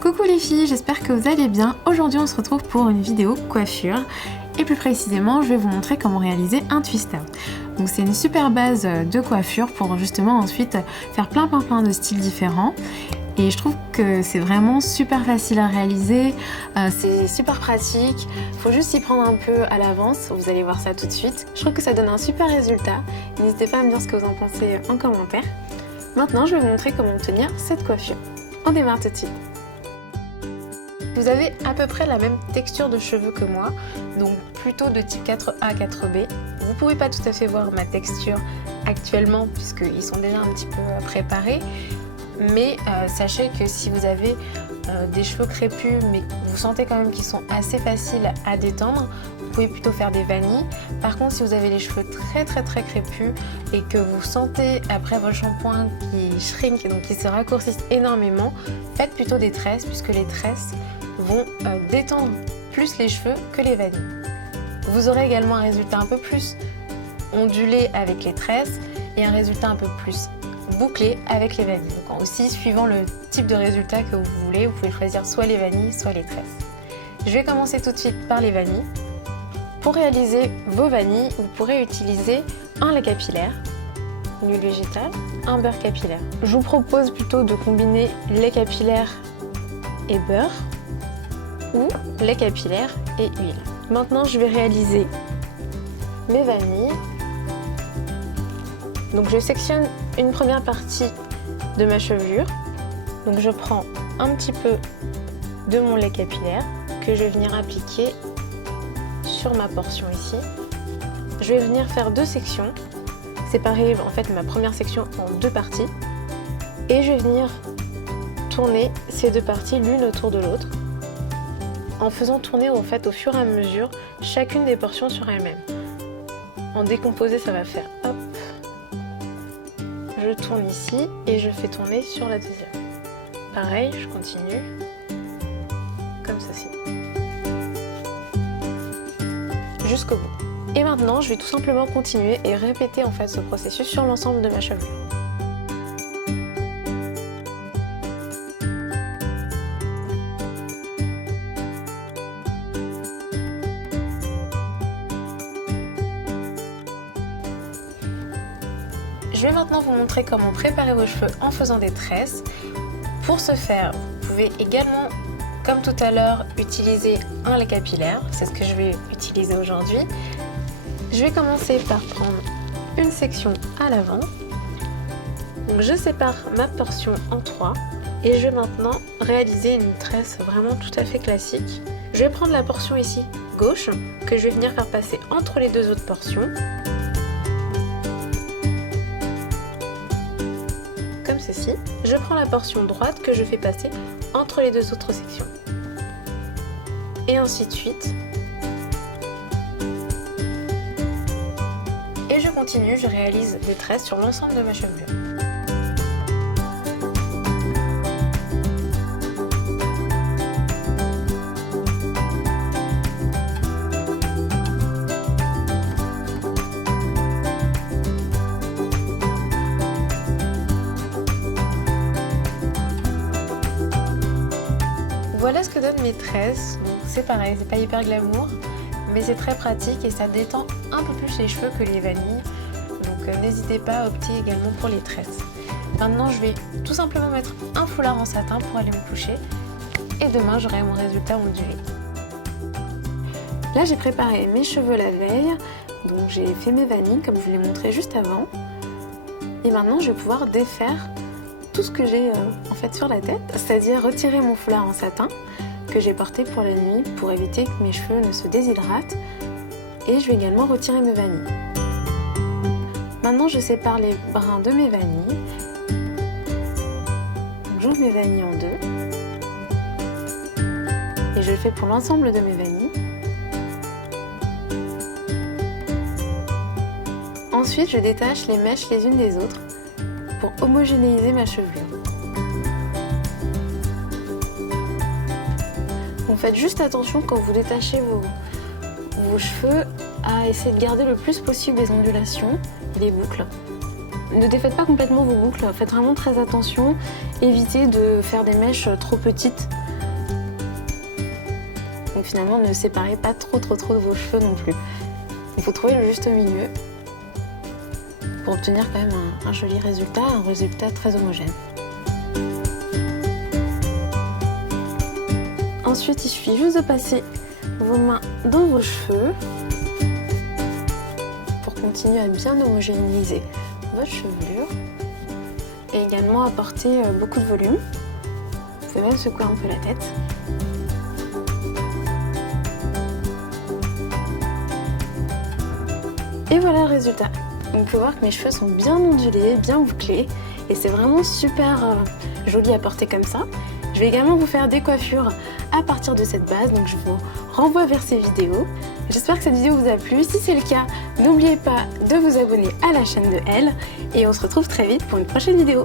Coucou les filles, j'espère que vous allez bien. Aujourd'hui on se retrouve pour une vidéo coiffure et plus précisément je vais vous montrer comment réaliser un twist out. Donc c'est une super base de coiffure pour justement ensuite faire plein de styles différents. Et je trouve que c'est vraiment super facile à réaliser, c'est super pratique, faut juste s'y prendre un peu à l'avance, vous allez voir ça tout de suite. Je trouve que ça donne un super résultat, n'hésitez pas à me dire ce que vous en pensez en commentaire. Maintenant je vais vous montrer comment obtenir cette coiffure. On démarre tout de suite. Vous avez à peu près la même texture de cheveux que moi, donc plutôt de type 4A, 4B. Vous pouvez pas tout à fait voir ma texture actuellement puisqu'ils sont déjà un petit peu préparés. Mais sachez que si vous avez des cheveux crépus mais vous sentez quand même qu'ils sont assez faciles à détendre, vous pouvez plutôt faire des vanilles. Par contre si vous avez les cheveux très crépus et que vous sentez après vos shampoings qui shrink, donc qui se raccourcissent énormément, faites plutôt des tresses puisque les tresses vont détendre plus les cheveux que les vanilles. Vous aurez également un résultat un peu plus ondulé avec les tresses et un résultat un peu plus bouclé avec les vanilles. Donc aussi, suivant le type de résultat que vous voulez, vous pouvez choisir soit les vanilles, soit les tresses. Je vais commencer tout de suite par les vanilles. Pour réaliser vos vanilles, vous pourrez utiliser un lait capillaire, une huile végétale, un beurre capillaire. Je vous propose plutôt de combiner lait capillaire et beurre ou lait capillaire et huile. Maintenant, je vais réaliser mes vanilles. Donc je sectionne une première partie de ma chevelure. Donc je prends un petit peu de mon lait capillaire que je vais venir appliquer sur ma portion ici. Je vais venir faire deux sections, séparer en fait ma première section en deux parties. Et je vais venir tourner ces deux parties l'une autour de l'autre en faisant tourner en fait au fur et à mesure chacune des portions sur elle-même. En décomposé, ça va faire hop. Je tourne ici et je fais tourner sur la deuxième. Pareil, je continue comme ceci jusqu'au bout. Et maintenant, je vais tout simplement continuer et répéter en fait ce processus sur l'ensemble de ma chevelure. Je vais maintenant vous montrer comment préparer vos cheveux en faisant des tresses. Pour ce faire, vous pouvez également, comme tout à l'heure, utiliser un lait capillaire. C'est ce que je vais utiliser aujourd'hui. Je vais commencer par prendre une section à l'avant. Donc je sépare ma portion en trois et je vais maintenant réaliser une tresse vraiment tout à fait classique. Je vais prendre la portion ici gauche que je vais venir faire passer entre les deux autres portions. Comme ceci. Je prends la portion droite que je fais passer entre les deux autres sections. Et ainsi de suite. Et je continue, je réalise des tresses sur l'ensemble de ma chevelure. Voilà ce que donnent mes tresses. C'est pareil, c'est pas hyper glamour, mais c'est très pratique et ça détend un peu plus les cheveux que les vanilles. Donc n'hésitez pas à opter également pour les tresses. Maintenant, je vais tout simplement mettre un foulard en satin pour aller me coucher. Et demain, j'aurai mon résultat ondulé. Là, j'ai préparé mes cheveux la veille. Donc j'ai fait mes vanilles comme je vous l'ai montré juste avant. Et maintenant, je vais pouvoir défaire tout ce que j'ai en fait sur la tête, c'est-à-dire retirer mon foulard en satin que j'ai porté pour la nuit pour éviter que mes cheveux ne se déshydratent, et je vais également retirer mes vanilles. Maintenant je sépare les brins de mes vanilles, j'ouvre mes vanilles en deux et je le fais pour l'ensemble de mes vanilles. Ensuite je détache les mèches les unes des autres pour homogénéiser ma chevelure. Donc faites juste attention quand vous détachez vos cheveux à essayer de garder le plus possible les ondulations et les boucles Ne défaites pas complètement vos boucles, faites vraiment très attention, évitez de faire des mèches trop petites. Donc finalement ne séparez pas trop de vos cheveux non plus. Il faut trouver le juste milieu pour obtenir quand même un joli résultat, un résultat très homogène. Ensuite, il suffit juste de passer vos mains dans vos cheveux pour continuer à bien homogénéiser votre chevelure et également apporter beaucoup de volume. Vous pouvez même secouer un peu la tête. Et voilà le résultat. Donc, vous pouvez voir que mes cheveux sont bien ondulés, bien bouclés et c'est vraiment super joli à porter comme ça. Je vais également vous faire des coiffures à partir de cette base, donc je vous renvoie vers ces vidéos. J'espère que cette vidéo vous a plu. Si c'est le cas, n'oubliez pas de vous abonner à la chaîne de Elle et on se retrouve très vite pour une prochaine vidéo.